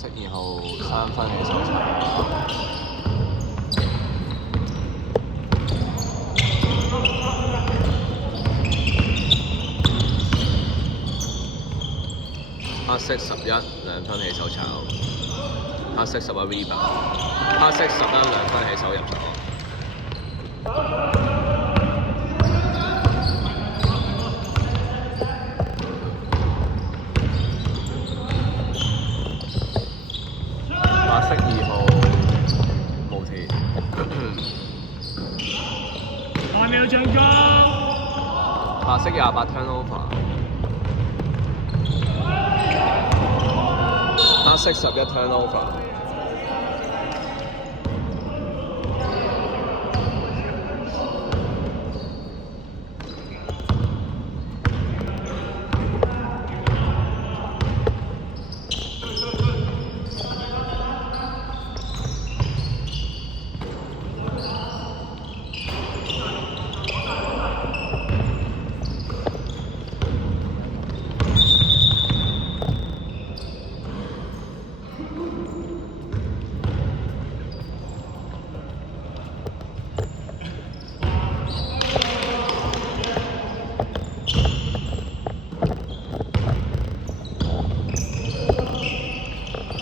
色2號3分起手查。黑色11 2分起手炒。黑色11 rebound。黑色11 2分起手入咗。白色2號冇鐵。8秒進攻。白色28 turnover。黑色11 turnover。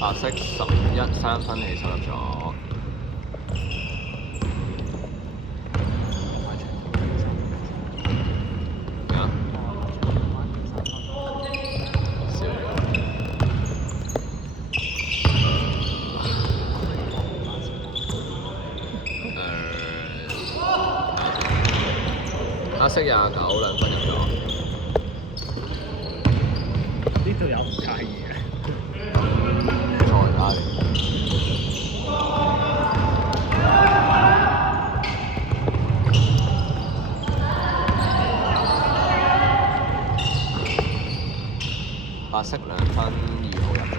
白色11 3分起手入咗。咩啊？少咗。黑色29 2分入咗。呢度有唔介意嘅。錯嚟。白色2分2號入咗。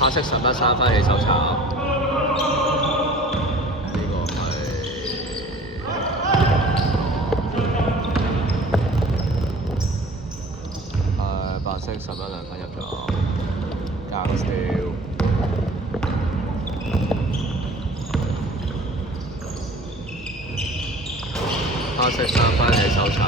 黑色11 3分起手炒。呢個係白色11 2分入咗。硬跳。黑色3分起手炒。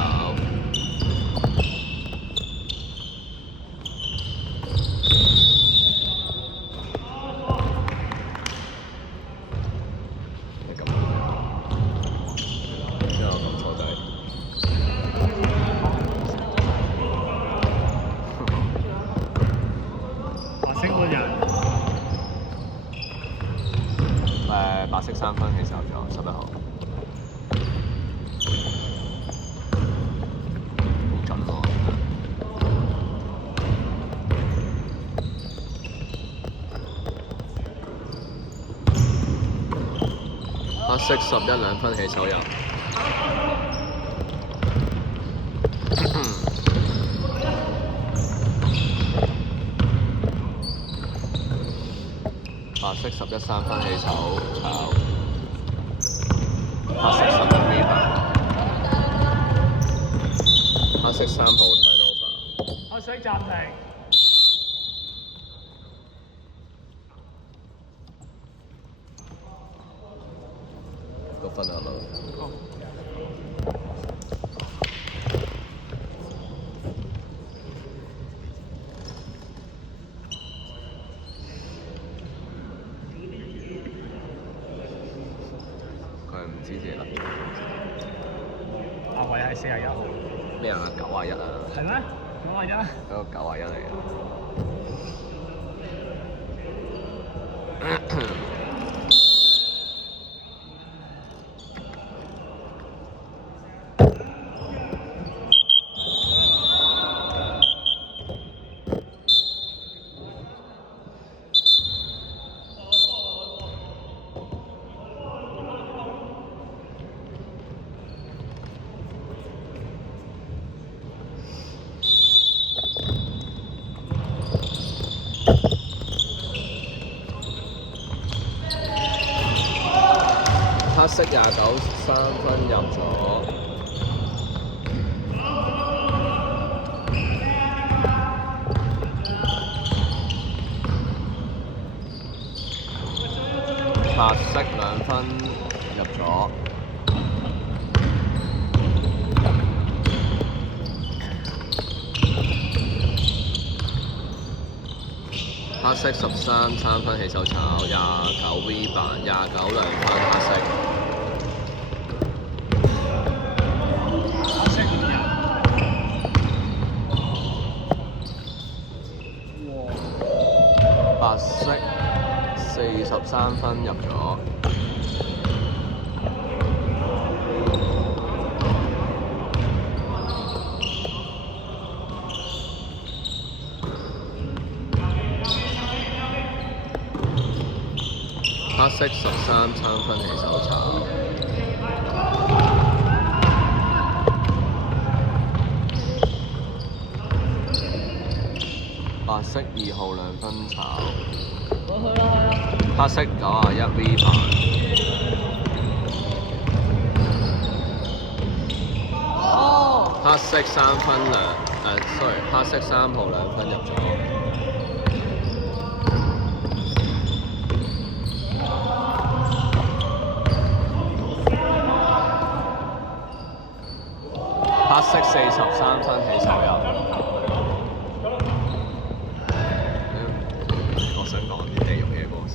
白色3分起手咗11號。好準喎。黑色11 2分起手入。白色11 3分起手炒。黑色11 rebound。黑色3號 turnover。我想暫停。個分啊嘛。佢係唔知自己甩。阿偉係41號。咩啊？91啊。係咩？91啊？嗰個91嚟嘅。色29三分入咗。白色2分入咗。黑色13三分起手炒29 V 8 29 2分黑色。黑色5人。白色43分入咗。黑色13三分起手炒。白色2號2分炒。黑色91 V 8。黑色3分sorry， 黑色3號2分入咗。黑色43分起手入。我想講啲地獄嘢講先。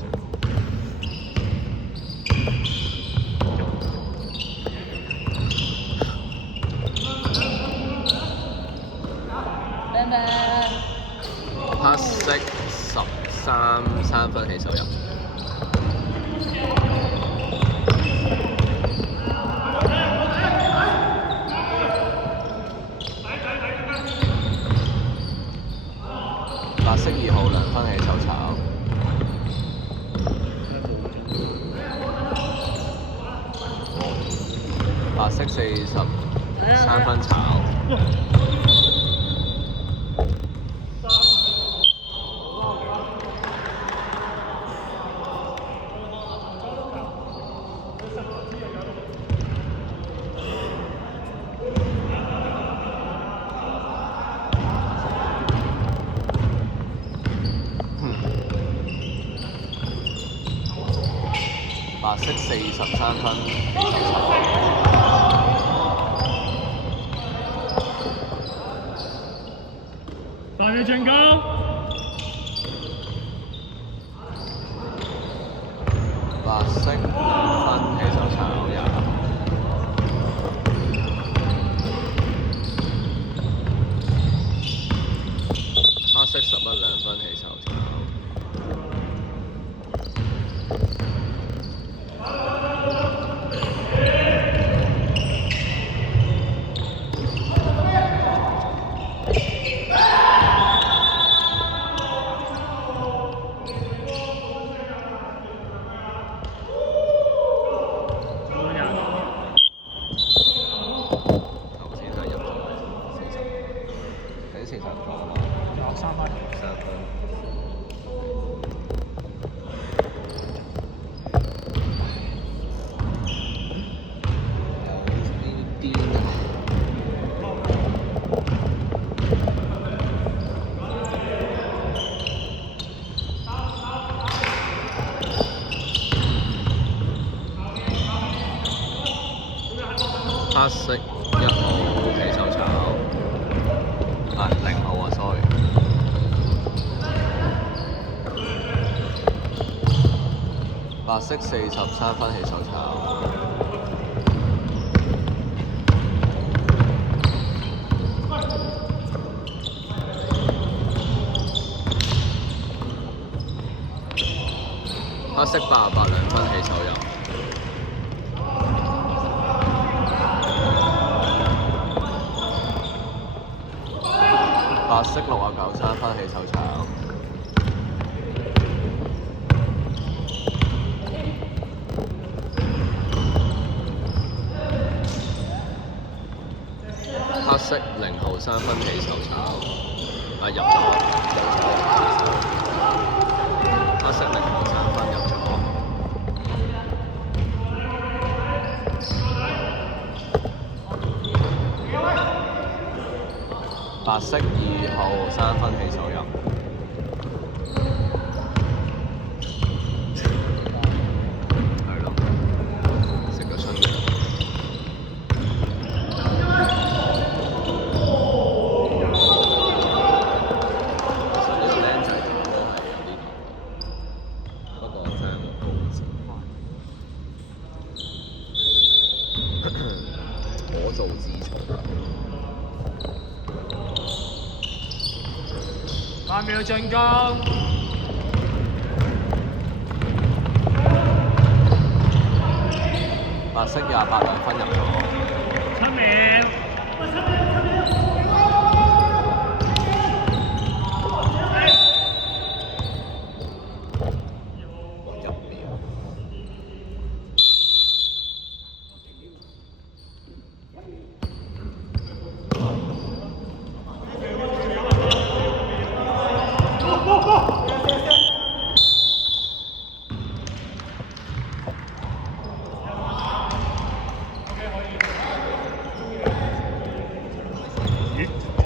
黑色13三分起手入。白色2號2分起手炒。白色43分炒。白色43分起手炒。大約進攻。白色2分起手炒20。黑色11 2分起手炒。3分。黑色1號起手炒。0號啊 ，sorry。白色43分起手炒。黑色88 2分起手入。白色69 3分起手炒。黑色0號3分起手炒。入咗。黑色0號3分入咗。白色2號3分起手入。係咯，食咗春嘅。可造之材。8秒進攻。白色28兩分入咗。7秒。